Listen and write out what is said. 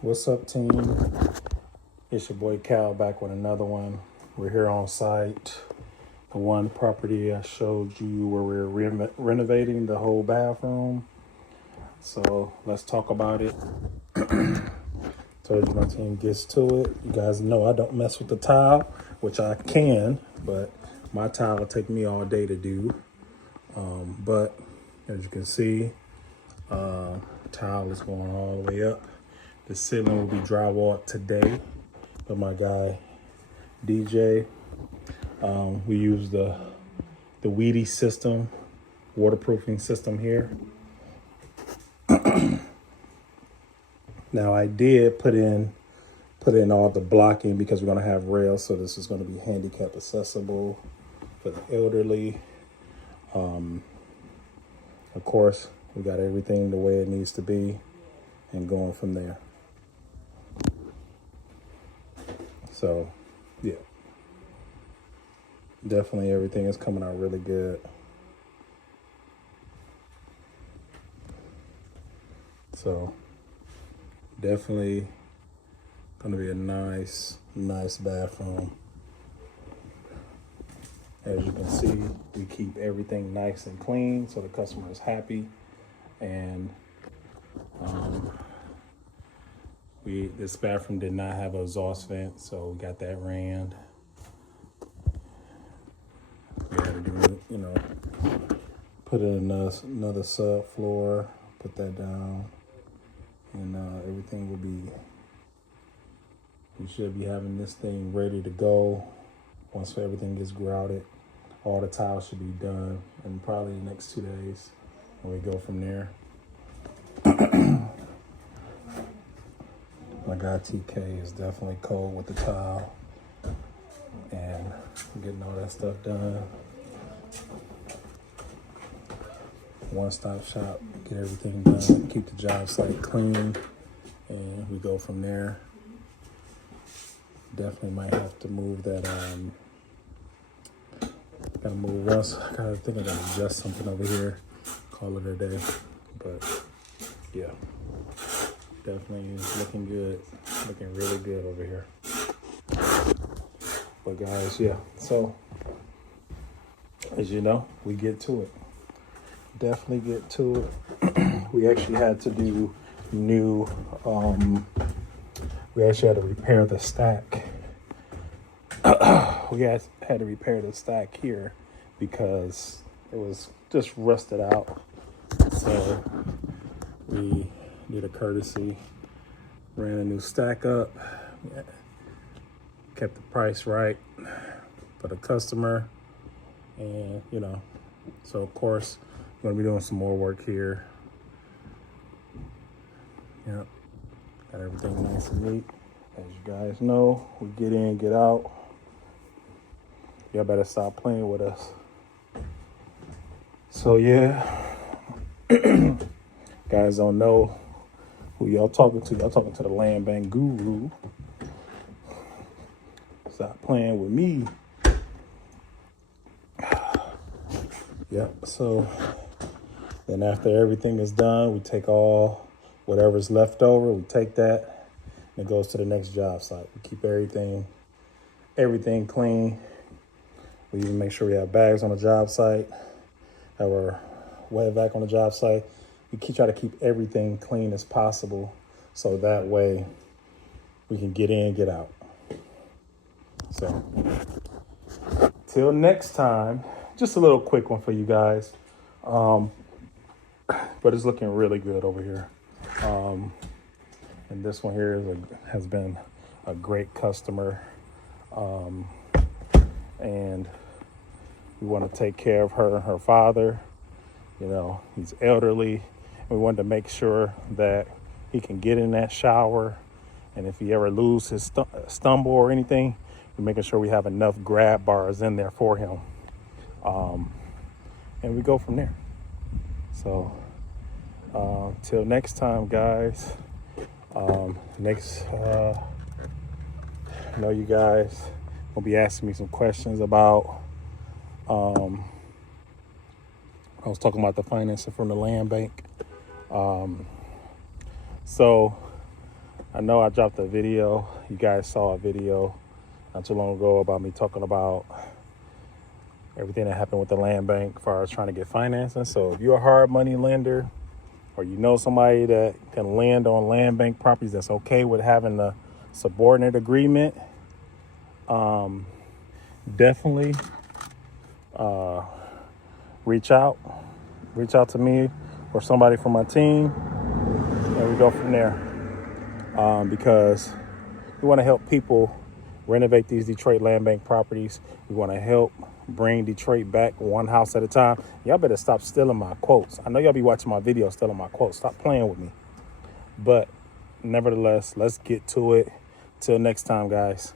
What's up, team? It's your boy Cal back with another one. We're here on site. The one property I showed you where we're renovating the whole bathroom. So let's talk about it. Told you my team gets to it. You guys know I don't mess with the tile, which I can, but my tile will take me all day to do. But as you can see, tile is going all the way up. The ceiling will be drywalled today by my guy DJ. We use the Weedy system, waterproofing system here. Now I did put in all the blocking because we're gonna have rails, so this is gonna be handicap accessible for the elderly. Of course, we got everything the way it needs to be and going from there. So, yeah, definitely everything is coming out really good. So, definitely gonna be a nice bathroom. As you can see, we keep everything nice and clean so the customer is happy. And this bathroom did not have an exhaust vent, so we got that ran. We had to do, put in another subfloor, put that down, and everything will be. We should be having this thing ready to go once everything gets grouted. All the tiles should be done in probably the next 2 days, and we go from there. My guy TK is definitely cold with the tile and getting all that stuff done. One-stop shop, get everything done, keep the job site clean, and we go from there. Definitely might have to move that. Gotta move once. I think I gotta adjust something over here. Call it a day, but yeah. Definitely is looking good, looking really good over here. But guys, yeah, so as you know, we get to it. Definitely get to it. We actually had to do new, we actually had to repair the stack. We had to repair the stack here because it was just rusted out. So we did a courtesy, ran a new stack up, kept the price right for the customer, and so of course I'm gonna be doing some more work here. Yep, got everything nice and neat. As you guys know, we get in, get out. Y'all better stop playing with us. So yeah, guys don't know who y'all talking to. Y'all talking to the land bank guru. Stop playing with me. Yep. So then after everything is done, we take all whatever's left over. We take that and it goes to the next job site. We keep everything clean. We even make sure we have bags on the job site, have our wet vac on the job site. We try to keep everything clean as possible so that way we can get in, get out. So till next time, just a little quick one for you guys. But it's looking really good over here. And this one here has been a great customer. And we want to take care of her and her father. He's elderly. We wanted to make sure that he can get in that shower. And if he ever loses his stumble or anything, we're making sure we have enough grab bars in there for him. And we go from there. So till next time, guys. I know you guys will be asking me some questions about I was talking about the financing from the land bank. So I know I dropped a video. You guys saw a video not too long ago about me talking about everything that happened with the land bank as far as trying to get financing. So if you're a hard money lender, or you know somebody that can lend on land bank properties that's okay with having a subordinate agreement, definitely reach out to me or somebody from my team, and we go from there. Because we want to help people renovate these Detroit land bank properties. We want to help bring Detroit back one house at a time. Y'all better stop stealing my quotes. I know y'all be watching my videos stealing my quotes. Stop playing with me. But nevertheless, let's get to it. Till next time, guys.